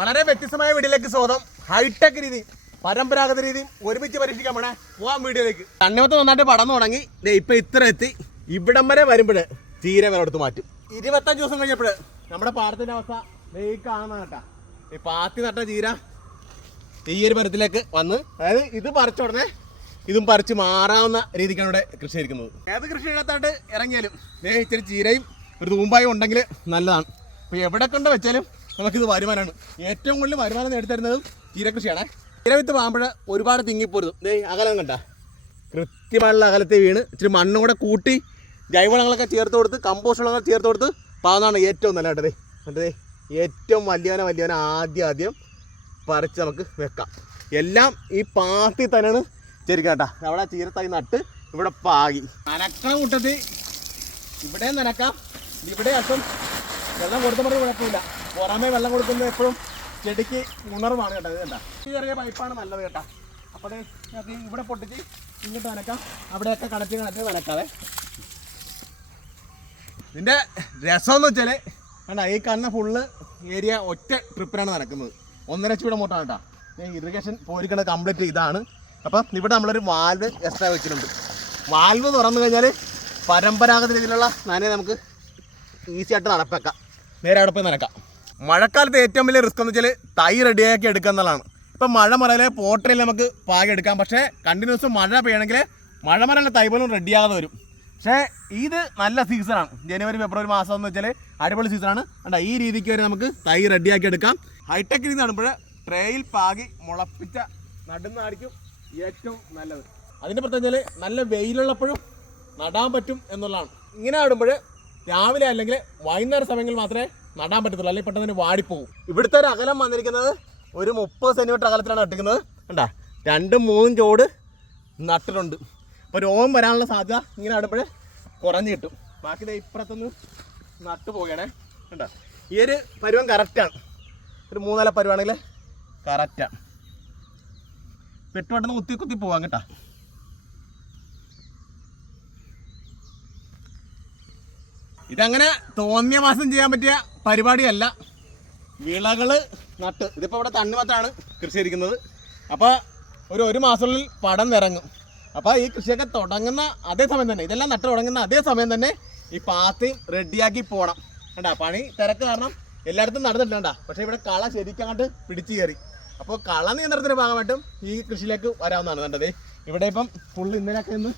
വളരെ വ്യത്യസ്തമായ വീടിലേക്ക് സ്വാഗതം. ഹൈടെക് രീതി പരമ്പരാഗത രീതി ഒരുമിച്ച് പരീക്ഷിക്കാൻ പോണേ. പോവാൻ വീഡിയോയിലേക്ക്. തണ്ണിമത്ത് നന്നായിട്ട് പടന്നു തുടങ്ങി. ഇപ്പൊ ഇത്ര എത്തി. ഇവിടം വരെ വരുമ്പോൾ തീരെ വില എടുത്ത് മാറ്റും. ഇരുപത്തഞ്ച് ദിവസം കഴിഞ്ഞപ്പോൾ നമ്മുടെ പാടത്തിന്റെ അവസ്ഥ ദേ ഈ കാണുന്ന കേട്ടാ ഈ പാത്തി നട്ട ചീര ഈ ഒരു വന്ന് അതായത് ഇത് പറിച്ച ഉടനെ ഇതും പറിച്ച് മാറാവുന്ന രീതിക്കാണ് ഇവിടെ കൃഷി ഇരിക്കുന്നത് ഏത് കൃഷി ഇടത്തായിട്ട് ഇറങ്ങിയാലും ഇച്ചിരി ചീരയും ഒരു തൂമ്പായും ഉണ്ടെങ്കിൽ നല്ലതാണ്. അപ്പോൾ എവിടെ കൊണ്ട് വെച്ചാലും നമുക്കിത് വരുമാനമാണ്. ഏറ്റവും കൂടുതൽ വരുമാനം നേടിത്തരുന്നതും തീരകൃഷിയാണ്. തീരവിത്ത് പാകുമ്പോൾ ഒരുപാട് തിങ്ങിപ്പോരുന്നു ദേ അകലം കണ്ട. കൃത്യമായുള്ള അകലത്തെ വീണ് ഇച്ചിരി മണ്ണും കൂടെ കൂട്ടി ജൈവവളങ്ങളൊക്കെ ചേർത്ത് കൊടുത്ത് കമ്പോസ്റ്റ് വളങ്ങൾ ചേർത്ത് കൊടുത്ത് പാകുന്നതാണ് ഏറ്റവും നല്ല കേട്ടതേ കണ്ടതേ ഏറ്റവും വലിയവനെ വലിയവനെ ആദ്യം ആദ്യം പറിച്ച് നമുക്ക് വെക്കാം. എല്ലാം ഈ പാത്തി തന്നെയാണ് ശരിക്കും കേട്ടാ. അവിടെ ചീരത്തായി നട്ട് ഇവിടെ പാകി. നനക്കണ കൂട്ടത്തിൽ ഇവിടെ നനക്കാം ഇവിടെ അസം വെള്ളം കൊടുത്തപ്പോൾ കുഴപ്പമില്ല. പുറമേ വെള്ളം കൊടുക്കുന്നത് എപ്പോഴും ചെടിക്ക് ഉണർവാണ് കേട്ടോ ഇത് ഈ ചെറിയ പൈപ്പാണ് നല്ലത് കേട്ടാ. അപ്പോൾ ഞങ്ങൾക്ക് ഇവിടെ പൊട്ടിച്ച് ഇങ്ങോട്ട് നനക്കാം. അവിടെയൊക്കെ കണക്ട് കണക്ട് നനക്കാതെ ഇതിന്റെ രസം എന്ന് വെച്ചാൽ വേണ്ട ഈ കാണുന്ന ഫുള്ള് ഏരിയ ഒറ്റ ട്രിപ്പിലാണ് നടക്കുന്നത് ഒന്നര ചൂട് മൂട്ടാണ് കേട്ടോ. ഇറിഗേഷൻ പോയിരിക്കുന്നത് കംപ്ലീറ്റ് ഇതാണ്. അപ്പം ഇവിടെ നമ്മളൊരു വാൽവ് എക്സ്ട്രാ വെച്ചിട്ടുണ്ട്. വാൽവ് തുറന്നു കഴിഞ്ഞാൽ പരമ്പരാഗത രീതിയിലുള്ള നനയെ നമുക്ക് ഈസിയായിട്ട് നടപ്പാക്കാം നേരെ അവിടെ പോയി നനക്കാം. മഴക്കാലത്ത് ഏറ്റവും വലിയ റിസ്ക് എന്ന് വെച്ചാൽ തൈ റെഡിയാക്കി എടുക്കുക എന്നുള്ളതാണ്. ഇപ്പം മഴ മറയിലെ പോട്ടറിൽ നമുക്ക് പാകി എടുക്കാം. പക്ഷേ കണ്ടിന്യൂസ് മഴ പെയ്യണമെങ്കിൽ മഴ മറയിലെ തൈ പോലും റെഡിയാകാതെ വരും. പക്ഷേ ഇത് നല്ല സീസണാണ് ജനുവരി ഫെബ്രുവരി മാസം എന്ന് വെച്ചാൽ അടിപൊളി സീസണാണ് കണ്ട ഈ രീതിക്ക് വരെ നമുക്ക് തൈ റെഡിയാക്കി എടുക്കാം. ഹൈടെക് രീതി നടുമ്പോൾ ട്രേയിൽ പാകി മുളപ്പിച്ച നടുന്നതായിരിക്കും ഏറ്റവും നല്ലത്. അതിന്റെ പ്രത്യേകത നല്ല വെയിലുള്ളപ്പോഴും നടാൻ പറ്റും എന്നുള്ളതാണ്. ഇങ്ങനെ നടുമ്പോൾ രാവിലെ അല്ലെങ്കിൽ വൈകുന്നേര സമയങ്ങളിൽ മാത്രമേ നടാൻ പറ്റത്തില്ല. അല്ലെങ്കിൽ പെട്ടെന്ന് വാടിപ്പോകും ഇവിടുത്തെ ഒരു അകലം വന്നിരിക്കുന്നത് ഒരു മുപ്പത് സെന്റിമീറ്റർ അകലത്തിലാണ് നട്ടിക്കുന്നത് കണ്ടാ? രണ്ടും മൂന്നും ചോട് നട്ടിട്ടുണ്ട്. അപ്പോൾ രോഗം വരാനുള്ള സാധ്യത ഇങ്ങനെ നടുമ്പോൾ കുറഞ്ഞു കിട്ടും. ബാക്കി ദേ ഇപ്പുറത്തുനിന്ന് നട്ടു പോകണേ കണ്ടോ? ഈ ഒരു പരുവം കറക്റ്റാണ് ഒരു മൂന്നല പരുവാണെങ്കിൽ കറക്റ്റാണ് പെട്ടുപെട്ടെന്ന് കുത്തി കുത്തി പോവാം കേട്ടാ. ഇതങ്ങനെ തോന്നിയ മാസം ചെയ്യാൻ പറ്റിയ പരിപാടിയല്ല. വിളകൾ നട്ട്. ഇതിപ്പോൾ ഇവിടെ തണ്ണിമത്താണ് കൃഷി ഇരിക്കുന്നത് അപ്പോൾ ഒരു ഒരു മാസത്തിനുള്ളിൽ പടം നിറങ്ങും. അപ്പോൾ ഈ കൃഷിയൊക്കെ തുടങ്ങുന്ന അതേ സമയം തന്നെ ഇതെല്ലാം നട്ട് തുടങ്ങുന്ന അതേ സമയം തന്നെ ഈ പാത്തിയും റെഡിയാക്കി പോകണം കണ്ടാ പണി തിരക്ക് കാരണം എല്ലായിടത്തും നടന്നിട്ടുണ്ട് പക്ഷേ ഇവിടെ കള ശരിക്കാണ്ട് പിടിച്ചു കയറി. അപ്പോൾ കള നിയന്ത്രണത്തിന് ഭാഗമായിട്ടും ഈ കൃഷിയിലേക്ക് വരാവുന്നതാണ് കണ്ടത്. ഇവിടെ ഇപ്പം ഫുള്ള് ഇന്നലെയൊക്കെ ഇന്ന്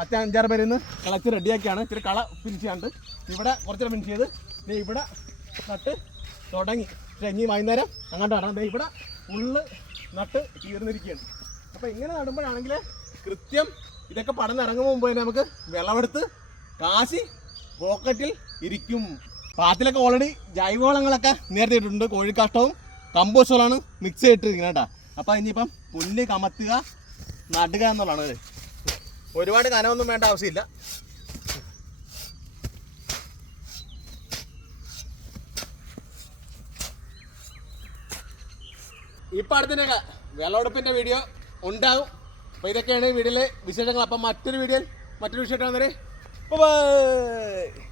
അച്ഛൻ അഞ്ചാറ് പേര് ഇന്ന് കളച്ച് റെഡിയാക്കിയാണ്. ഇച്ചിരി കള ഫിനിഷ് ചെയ്യാണ്ട് ഇവിടെ കുറച്ചുകൂടെ ഫിനിഷ് ചെയ്ത് ഇവിടെ നട്ട് തുടങ്ങി. ഇനി വൈകുന്നേരം അങ്ങോട്ട് നടാം ദേ ഇവിടെ ഉള്ള് നട്ട് തീർന്നിരിക്കുകയാണ് അപ്പോൾ ഇങ്ങനെ നടുമ്പോഴാണെങ്കിൽ കൃത്യം ഇതൊക്കെ പടന്നിറങ്ങുമ്പോൾ മുമ്പ് തന്നെ നമുക്ക് വിളവെടുത്ത് കാശി പോക്കറ്റിൽ ഇരിക്കും. പാത്തിലൊക്കെ ഓൾറെഡി ജൈവവളങ്ങളൊക്കെ നേരത്തെ ഇട്ടിട്ടുണ്ട് കോഴിക്കാഷ്ടവും കമ്പോസ്റ്റോളാണ് മിക്സ് ചെയ്തിട്ടിരിക്കുന്നത് കേട്ടോ. അപ്പോൾ ഇനിയിപ്പം പുല്ല് കമത്തുക നടുക എന്നുള്ളതാണ്. ഒരുപാട് കനമൊന്നും വേണ്ട ആവശ്യമില്ല. ഈ പാടത്തിന്റെയൊക്കെ വിളവെടുപ്പിന്റെ വീഡിയോ ഉണ്ടാവും അപ്പോൾ ഇതൊക്കെയാണ് വീഡിയോയിലെ വിശേഷങ്ങൾ. അപ്പം മറ്റൊരു വീഡിയോയിൽ മറ്റൊരു വിഷയമായിട്ട് വന്നേരെ ബൈ